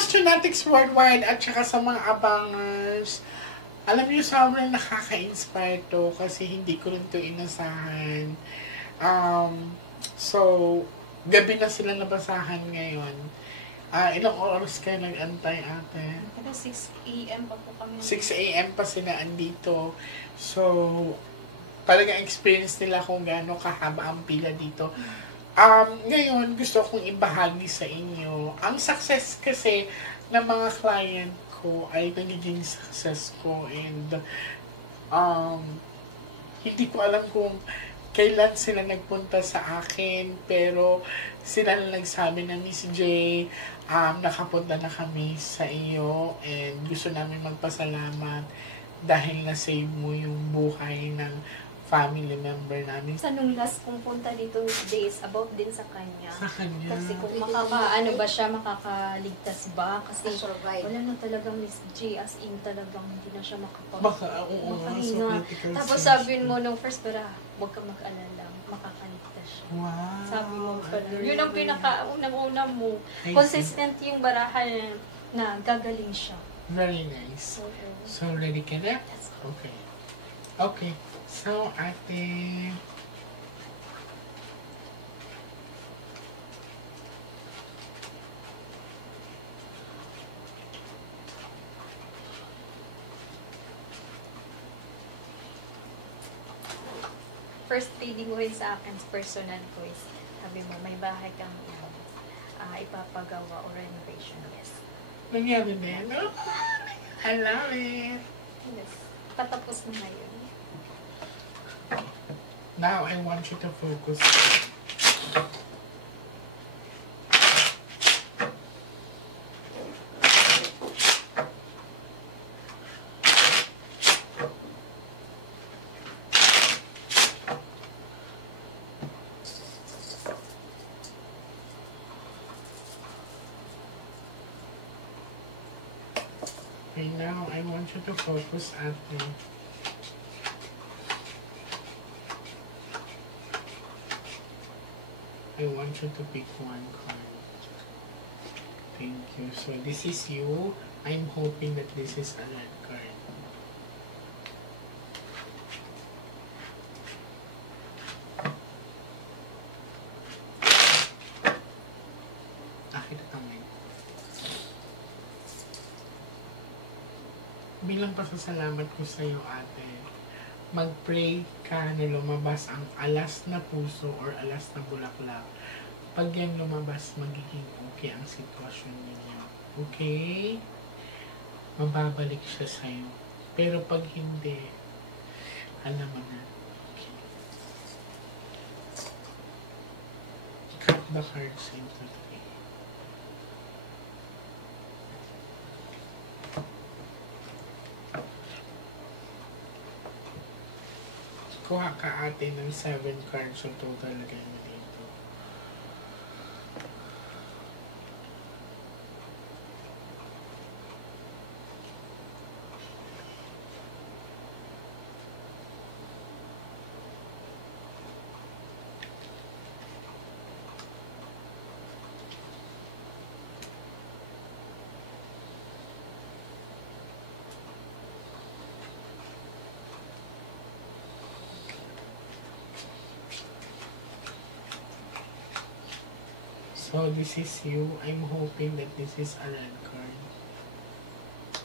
Astronauts Worldwide at saka sa mga abangers. Alam niyo, sobrang nakaka-inspire to kasi hindi ko rin to inasahan. So, gabi na sila nabasahan ngayon. Ilang oras kayo nag-antay, ate? 6 a.m. pa po kami. 6 a.m. pa sila andito. So, talagang experience nila kung gaano kahaba ang pila dito. Ngayon, gusto kong ibahagi sa inyo. Ang success kasi ng mga client ko ay nagiging success ko. And, hindi ko alam kung kailan sila nagpunta sa akin. Pero, sila na nagsabi na, Miss J, nakapunta na kami sa iyo. And, gusto namin magpasalamat dahil na-save mo yung buhay ng family member namin. Sa nung last kong punta dito days, about din sa kanya. Sa kanya. Kasi kung makakaligtas ba? Kasi wala na talagang Miss J, as in talagang hindi na siya Oo, makahinga. Tapos sabi mo nung first, pero huwag ka mag-alala, makakaligtas siya. Wow. Sabi mo pala. Yun ang pinaka-unang-una mo. Consistent yung barahan na gagaling siya. Very nice. So, ready ka na? Okay. Okay. So, ate, first reading mo rin sa akin, personal ko is, sabi mo, may bahay kang ipapagawa o renovation. Yes. nangyari din? Oh, I love it. Yes. Patapos na ngayon. Now, I want you to focus. Okay, now, I want you to focus at me. I want you to pick one card. Thank you. So this is you. I'm hoping that this is a red card. Akin na kamay. Bilang pasasalamat ko sa iyo, ate, mag-pray ka na lumabas ang alas na puso or alas na bulaklak. Pag yan lumabas, magiging okay ang sitwasyon ninyo. Okay? Mababalik siya sa'yo. Pero pag hindi, alam mo na. Okay. Cut the cards into three. Kuha ka ate ng 7 cards so total lagay mo dito. So, this is you. I'm hoping that this is a red card.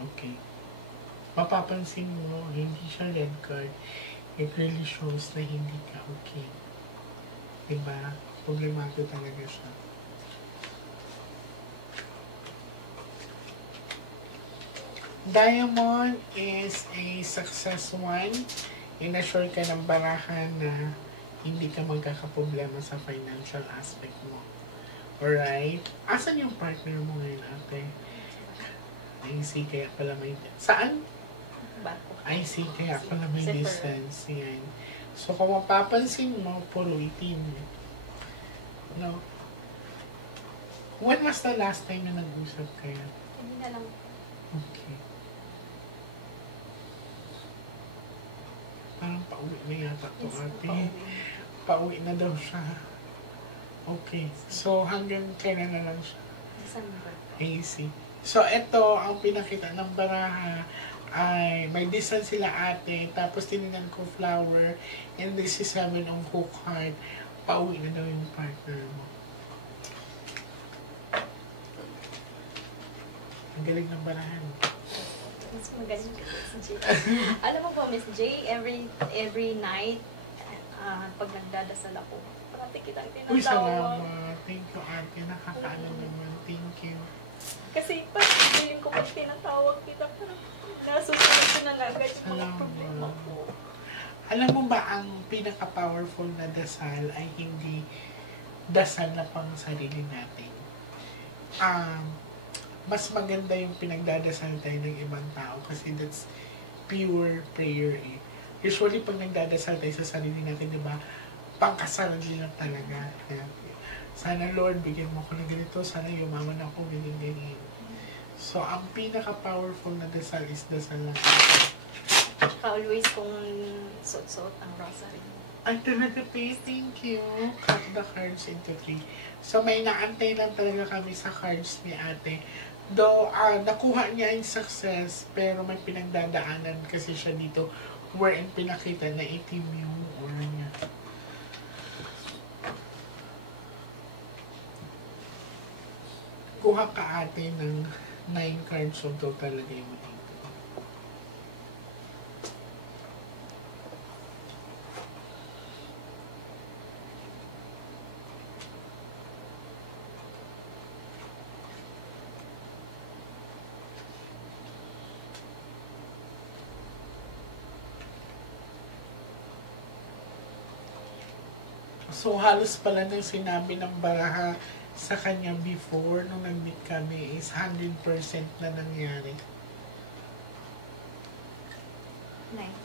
Okay. Mapapansin mo, hindi siya red card. It really shows na hindi ka okay. Diba? Problemado talaga siya. Diamond is a success one. In-assure ka ng barahan na hindi ka magkakaproblema sa financial aspect mo. Alright? Asan yung partner mo ngayon, ate? I see, kaya pala may... Saan? I see, kaya pala may distance. Yan. So, kung mapapansin mo, puro itim. No? When was the last time na nag-usap kayo? Hindi na lang. Okay. Parang pauwi na yata to, ate. Pauwi na daw siya. Okay. So, hanggang kailan na lang siya? December. AC. So, ito, ang pinakita ng baraha ay may distance sila ate, tapos tinignan ko flower, and this is 7 ang hook heart. Pauwi na daw yung partner mo. Ang galing ng barahan. Mas magaling ka, Miss J. Alam mo po, Miss J, every night, pag nagdadasal ako, parati kitang Uy, tinatawag. salamat. Thank you, ate. Nakakaano naman. Thank you. Kasi pag feeling ko pag tinatawag kita, parang nasusunod ko na agad yung mga Salamat. problema ko. Alam mo ba, ang pinaka-powerful na dasal ay hindi dasal na pang sarili natin. Mas maganda yung pinagdadasal tayo ng ibang tao kasi that's pure prayer eh. Usually, pag nagdadasal tayo sa sarili natin, di ba, pangkasarili lang talaga. Kaya, sana Lord, bigyan mo ako ng ganito, sana yumaman ako, ganyan. So, ang pinaka-powerful na dasal is dasal lang. Always kung suot-suot ang rosary. Ay, talaga, thank you. Cut the cards into 3. So, may naantay lang talaga kami sa cards ni ate. Though, nakuha niya yung success, pero may pinagdadaanan kasi siya dito wherein pinakita na itim yung ulo niya. Kuha ka ate ng 9 cards of total lagay mo dito. So, halos pala nang sinabi ng baraha sa kanya before, nung nag-meet kami, is 100% na nangyari. Nine.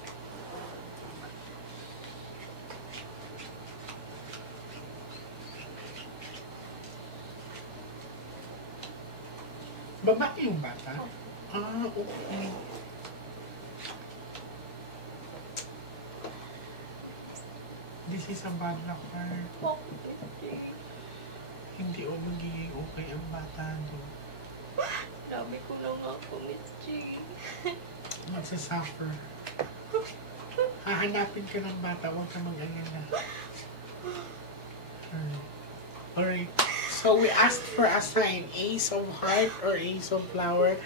Babae yung bata? Okay. This is a bad luck card. Oh, Miss J. Hindi magiging okay ang bata doon. Sabi ko na nga po, Miss J. Magsasuffer. Hahanapin ka ng bata, huwag ka mag-alala. Alright. So, we asked for a sign. Ace of heart or ace of flower.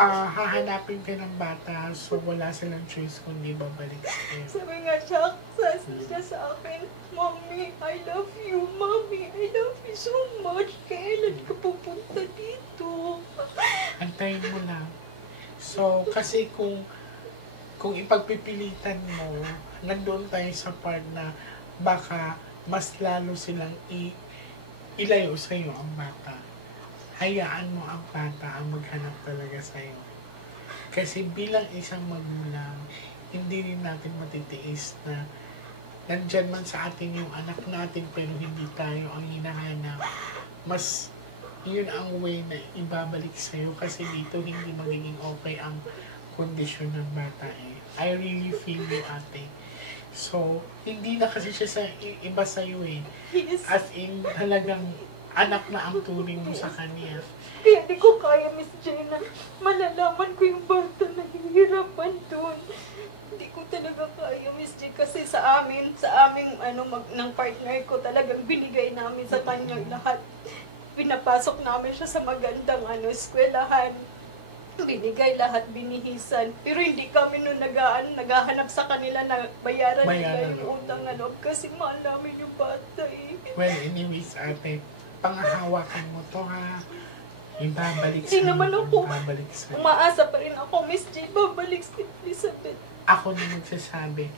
Hahanapin ka ng bata, so wala silang choice kundi babalik sa'yo. Sabi nga siya sa akin, Mommy, I love you. Mommy, I love you so much. Kailan ka pupunta dito? Antayin mo lang. So, kasi kung ipagpipilitan mo, nandoon tayo sa part na baka mas lalo silang ilayo sa'yo ang bata. Hayaan mo ang bata ang maghanap talaga sa'yo. Kasi bilang isang magulang, hindi rin natin matitiis na nandyan man sa atin yung anak natin pero hindi tayo ang hinahanap. Mas yun ang way na ibabalik sa'yo kasi dito hindi magiging okay ang kondisyon ng bata eh. I really feel you, ate. So, hindi na kasi siya iba sa'yo eh. Yes. As in, talagang anak na ang turing mo sa kanya. Kaya di ko kaya, Miss Jenna. Malalaman ko yung bata na hihirapan doon. Hindi ko talaga kaya, Miss J. Kasi sa aming ng partner ko, talagang binigay namin sa kanya lahat. Pinapasok namin siya sa magandang eskwelahan. Binigay lahat, binihisan. Pero hindi kami nung naghahanap sa kanila na bayaran nila yung utang na loob. Kasi mahal namin yung bata eh. Well, anyways, ate, pangahawakan mo to ha. Ibabalik Hindi naman ako. Ibabalik sa'yo. Umaasa pa rin ako, Miss J. Babalik si Elizabeth. Ako na magsasabi,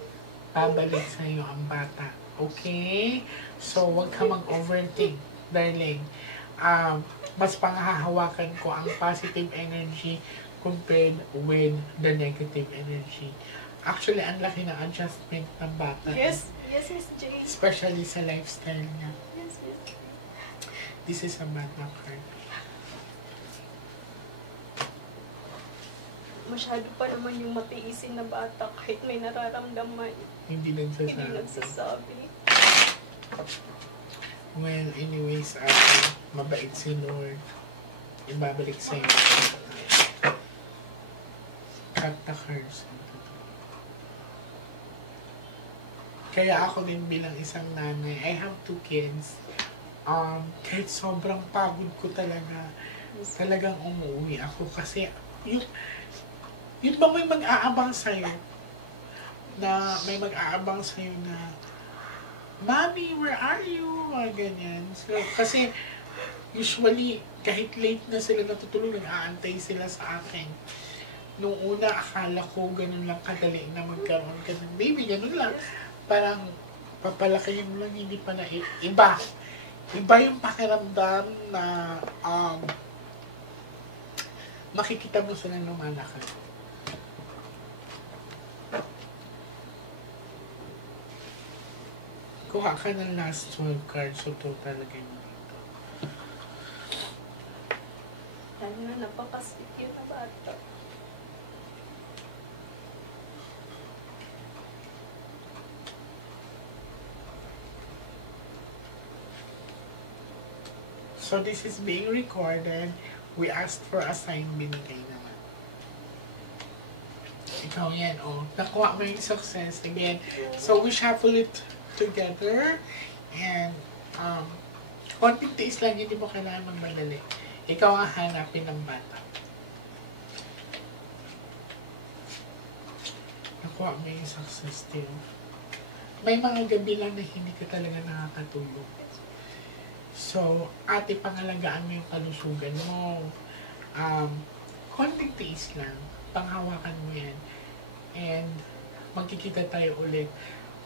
babalik sa'yo ang bata. Okay? So, huwag ka mag-overthink, darling. Mas pangahawakan ko ang positive energy compared with the negative energy. Actually, ang laki ng adjustment ng bata. Yes, yes, Miss J. Especially sa lifestyle niya. Yes, Miss J. This is a bad luck card. Masyado pa naman yung matiisin na bata kahit may nararamdaman. Hindi nagsasabi. Hindi nagsasabi. Well, anyways, mabait si Lord. babalik sa'yo. Cut the cards. Kaya ako din bilang isang nanay, I have 2 kids. Kahit sobrang pagod ko talaga, talagang umuwi ako kasi yung ba may mag-aabang sa'yo na may mag-aabang sa'yo na Mommy, where are you? Mga ganyan. So, kasi usually kahit late na sila natutulog, nag-aantay sila sa akin. Nung una, akala ko ganun lang kadali na magkaroon ka ng baby, ganun lang. Parang papalakihin mo lang, hindi pa na iba. Iba yung pakiramdam na makikita mo sila lumalakad. Kuha ka ng last 12 cards, so total again dito. Ano na, napakasweet yun na bata. So this is being recorded. We asked for a sign, binigay naman. Ikaw yan, oh. Nakuha mo yung success again. So we shuffle it together. And, konting tiis lang, hindi mo kailangan magmadali. Ikaw ang hanapin ng bata. Nakuha mo yung success still. May mga gabi lang na hindi ka talaga nakakatulog. So, ate, pangalagaan mo yung kalusugan mo. Konting tiis lang. Panghawakan mo yan. And, magkikita tayo ulit.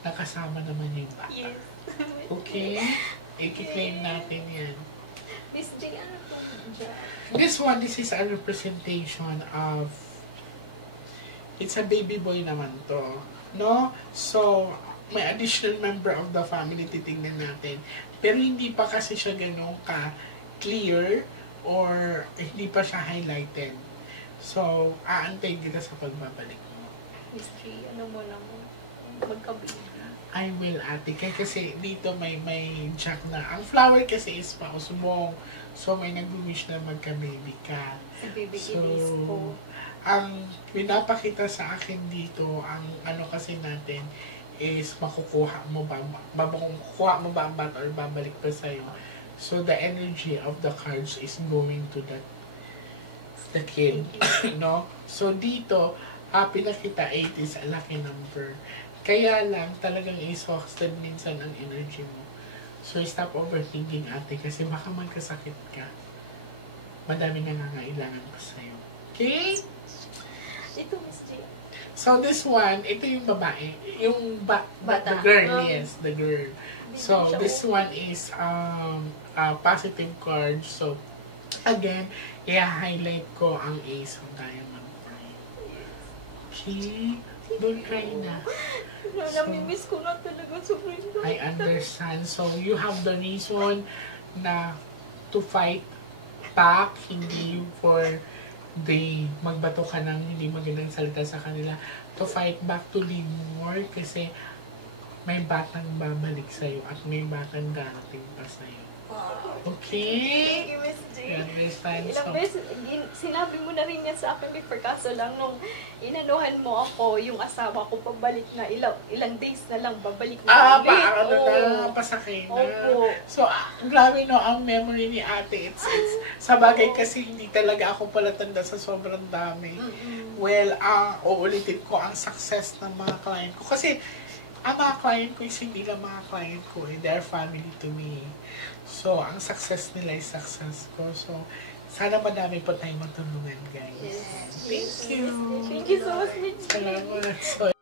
Nakasama naman yung bata. Yes. Okay? I-claim natin yan. Miss J, ano po dyan? This is a representation of, it's a baby boy naman to. No? So, may additional member of the family, titingnan natin. Pero hindi pa kasi siya ganun ka-clear or hindi pa siya highlighted. So, aantayin kita sa pagbabalik mo. Miss J, ano mo naman? Magka-baby. I will, ate. Kasi dito may jack na. Ang flower kasi is pausubong. So, may nag-wish na magka-baby ka. Si baby So, Elise po. ang pinapakita sa akin dito, ang ano kasi natin, is makukuha mo ba ang bata or babalik pa sa'yo. So, the energy of the cards is going to the kid. No? So, dito, pinakita 8 is a lucky number. Kaya lang, talagang exhausted minsan ang energy mo. So, stop overthinking, ate, kasi baka magkasakit ka. Madami nangangailangan pa sa'yo. Okay? Ito, Miss J. So, this one, ito yung babae. Yung Bata. the girl, yes, the girl. So, siya this one is a positive card. So, again, i-highlight ko ang Ace of Diamond. Okay? Don't cry na. Namimiss ko na talaga sobrang I understand. So, you have the reason na to fight back, hindi for magbato ka ng hindi magandang salita sa kanila, to fight back, to live more, kasi may batang babalik sa'yo at may batang darating pa sa'yo. Okay? Thank you, Miss J. You understand? Ilang So, beses, sinabi mo na rin yan sa akin before, kaso lang nung inanuhan mo ako, yung asawa ko pabalik na, ilang days na lang, babalik na ulit. pasakay na. Opo. So, grabe no, ang memory ni ate, it's sa bagay kasi hindi talaga ako palatanda sa sobrang dami. Well, uulitin ko ang success ng mga client ko. Kasi, ang mga client ko is hindi lang mga client ko, they're family to me. So, ang success nila is success ko. So, sana madami po tayong matulungan, guys. Yes. Thank you. Thank you so much, Miss J. Salamat. So,